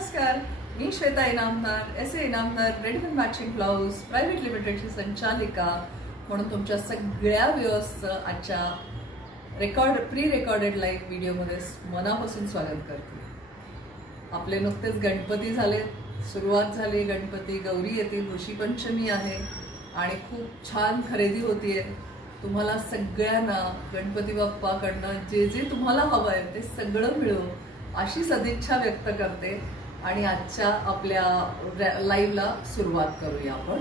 नमस्कार, मी Shweta Inamdar, SA Inamdar, readymade matching blouse private लिमिटेडची संचालिका म्हणून तुमच्या सगळ्या व्ह्युअर्सचं आजच्या प्री रेकॉर्डेड लाईव्ह व्हिडिओमध्ये मनापासून स्वागत करते। आपले नुकतेच गणपती झाले, सुरुवात झाली, गणपती गौरी येतील, ऋषीपंचमी आहे आणि खूप छान खरेदी होतीये। तुम्हाला सगळ्यांना गणपती बाप्पाकडनं जे जे तुम्हाला हवं आहे ते सगळं मिळो अशी सदिच्छा व्यक्त करते आणि आजच्या आपल्या लाईव्हला सुरुवात करूया आपण।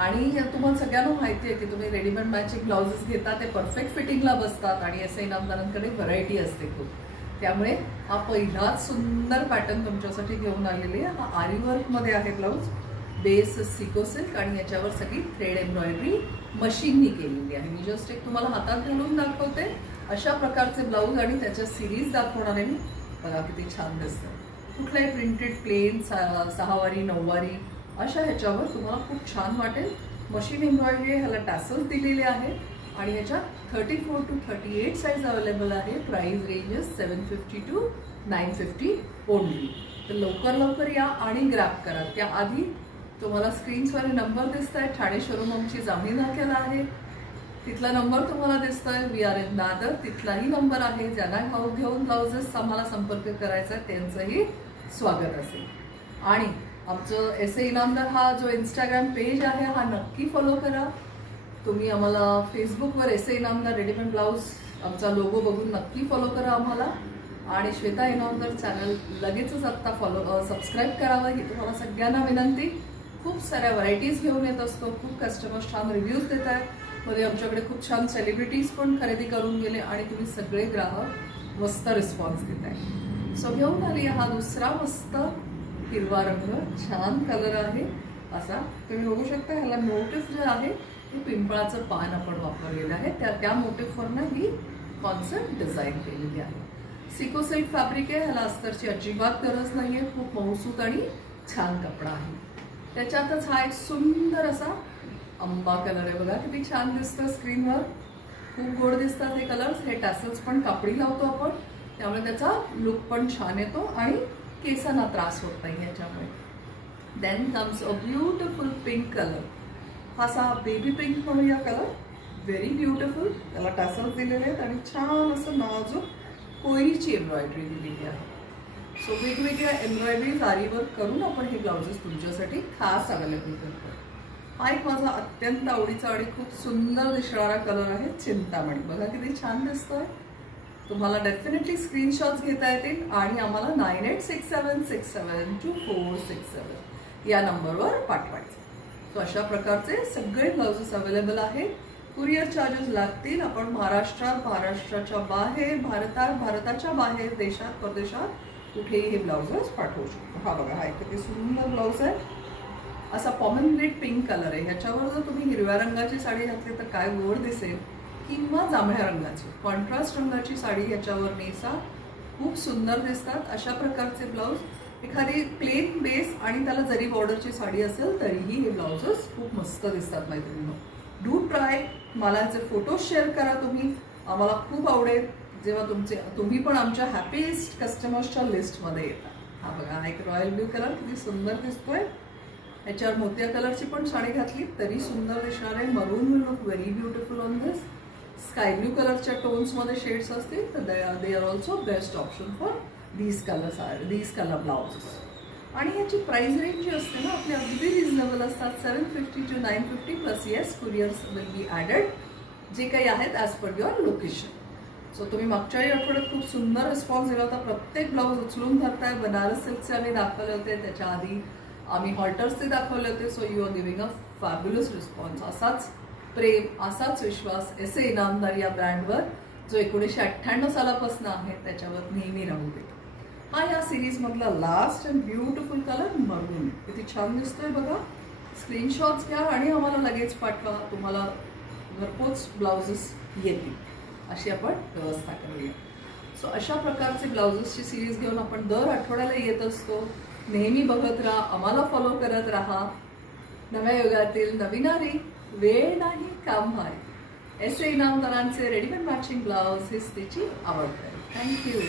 आणि तुम्हाला सगळ्यांना माहिती आहे की तुम्ही रेडीमेड मॅचिंग ब्लाउजेस घेता ते परफेक्ट फिटिंगला बसतात आणि एसए इनामदारांकडे व्हरायटी असते खूप, त्यामुळे हा पहिलाच सुंदर पॅटर्न तुमच्यासाठी घेऊन आलेली आहे। हा आरी वर्कमध्ये आहे ब्लाउज, बेस सिको सिल्क आणि याच्यावर सगळी थ्रेड एम्ब्रॉयडरी मशीननी केलेली आहे। मी जस्ट एक तुम्हाला हातात घालून दाखवते अशा प्रकारचे ब्लाउज आणि त्याच्या सिरीज दाखवणार आहे मी। बघा किती छान दिसतं, कुठलाही प्रिंटेड प्लेन सहावारी नऊवारी अशा ह्याच्यावर तुम्हाला खूप छान वाटेल। मशीन एम्ब्रॉयडरी ह्याला टॅसल्स दिलेले आहे आणि ह्याच्यात 34 to 38 साइज अवेलेबल आहे। Price ranges 750 to 950 only. तर लवकर या आणि ग्रॅब करा। त्याआधी तुम्हाला स्क्रीन्सवर नंबर दिसतोय, ठाणे शोरूम आमची जामणी नाक्याला आहे, तिथला नंबर तुम्हाला दिसतोय। वी आर इन दादर, तिथलाही नंबर आहे। ज्यांना घेऊन ब्लाउजेस आम्हाला संपर्क करायचा आहे त्यांचंही स्वागत असेल। आणि आमचं एसए इनामदार हा जो इंस्टाग्राम पेज आहे हा नक्की फॉलो करा। तुम्ही आम्हाला फेसबुकवर एसए इनामदार रेडीमेड ब्लाउज आमचा लोगो बघून नक्की फॉलो करा आम्हाला। आणि श्वेता इनामदार चॅनल लगेचच आत्ता सबस्क्राईब करावं ही तुम्हाला सगळ्यांना विनंती। खूप साऱ्या व्हरायटीज घेऊन येत असतो, खूप कस्टमर्स छान रिव्ह्यूज देत आहेत। मध्ये आमच्याकडे खूप छान सेलिब्रिटीज पण खरेदी करून गेले आणि तुम्ही सगळे ग्राहक मस्त रिस्पॉन्स देत आहे। सो घेऊन आली हा दुसरा मस्त हिरवा रंग, छान कलर आहे असा। तुम्ही बघू शकता ह्याला मोटिफ जे आहे ते पिंपळाचं पान आपण वापरलेलं आहे, त्या मोटिफवरनं ही कॉन्सेप्ट डिझाईन केलेली आहे। सिको सिल्क फॅब्रिक आहे, ह्याला अस्तरची अजिबात गरज नाहीये, खूप मऊसूत आणि छान कपडा आहे। त्याच्यातच हा एक सुंदर असा आंबा कलर आहे, बघा किती छान दिसतं स्क्रीनवर, खूप गोड दिसतात हे कलर्स। हे टॅसल्स पण कापडी लावतो आपण, त्यामुळे त्याचा लुक पण छान येतो आणि केसांना त्रास होत नाही याच्यामुळे। Then comes a beautiful pink colour, हा असा बेबी पिंक म्हणूया कलर, व्हेरी ब्युटिफुल। त्याला टॅसल्स दिलेले आहेत आणि छान असं नाजूक कोयरीची एम्ब्रॉयडरी दिलेली आहे। सो वेगवेगळ्या एम्ब्रॉयडरीज आरी वर्क करून आपण हे ब्लाउजेस तुमच्यासाठी खास अवेलेबल करतो। हा एक माझा अत्यंत आवडीचा आणि खूप सुंदर दिसणारा कलर आहे, चिंतामणी। बघा किती छान दिसतोय। तुम्हाला डेफिनेटली स्क्रीनशॉट्स घेता येतील आणि आम्हाला 9867672467 या नंबरवर पाठवायचं। सो अशा प्रकारचे सगळे ब्लाउजेस अवेलेबल आहेत। कुरिअर चार्जेस लागतील। आपण महाराष्ट्राच्या बाहेर, भारताच्या बाहेर, देशात परदेशात कुठेही हे ब्लाउजेस पाठवू शकतो। हा बघा, हा एक किती सुंदर ब्लाउज आहे, असा पॉमग्रेनेट पिंक कलर आहे। ह्याच्यावर जर तुम्ही हिरव्या रंगाची साडी घातली तर काय गोड दिसेल, किंवा जांभळ्या रंगाची कॉन्ट्रास्ट रंगाची साडी ह्याच्यावर नेसा, खूप सुंदर दिसतात। अशा प्रकारचे ब्लाउज, एखादी प्लेन बेस आणि त्याला जरी बॉर्डरची साडी असेल तरीही हे ब्लाउजेस खूप मस्त दिसतात मैत्रिणींनो। डू ट्राय, मला याचे फोटो शेअर करा तुम्ही, आम्हाला खूप आवडेल जेव्हा तुम्ही पण आमच्या हॅपीएस्ट कस्टमर्सच्या लिस्टमध्ये येता। हा बघा, हा एक रॉयल ब्ल्यू कलर किती सुंदर दिसतोय। याच्यावर मोतिया कलरची पण साडी घातली तरी सुंदर दिसणार आहे। मरून will look very beautiful on this. Sky blue कलरच्या टोन्समध्ये शेड्स असतील तर they are also best option for these colour blouses. आणि ह्याची प्राइस रेंज जी असते ना आपली अगदी रिजनेबल असतात, 750 to 950 plus yes couriers will be added, जे काही आहेत as per your location. So तुम्ही मागच्याही आठवड्यात खूप सुंदर रिस्पॉन्स दिला होता, प्रत्येक ब्लाउज उचलून धरताय। बनारस सिल्कचे आम्ही दाखवले होते, त्याच्या आधी आम्ही हॉल्टर्सचे दाखवले होते। So you are giving a fabulous response. असाच प्रेम, असाच विश्वास एसए इनामदार या ब्रँडवर जो 1998 सालापासून आहे त्याच्यावर नेहमी राहू दे। हा या सिरीज मधला लास्ट अँड ब्युटिफुल कलर मरून, किती छान दिसतोय बघा। स्क्रीनशॉट्स घ्या आणि आम्हाला लगेच पाठवा, तुम्हाला घरपोच ब्लाउजेस येतील अशी आपण व्यवस्था करूया। सो अशा प्रकारचे ब्लाउजेसची सिरीज घेऊन आपण दर आठवड्याला येत असतो। नेहमी बघत राहा, आम्हाला फॉलो करत राहा। नव्या युगातील नवीनारी, वेळ नाही काम भारी। एसए इनामदारांचे रेडीमेड मॅचिंग ब्लाउज हीच तिची आवड आहे। थँक्यू।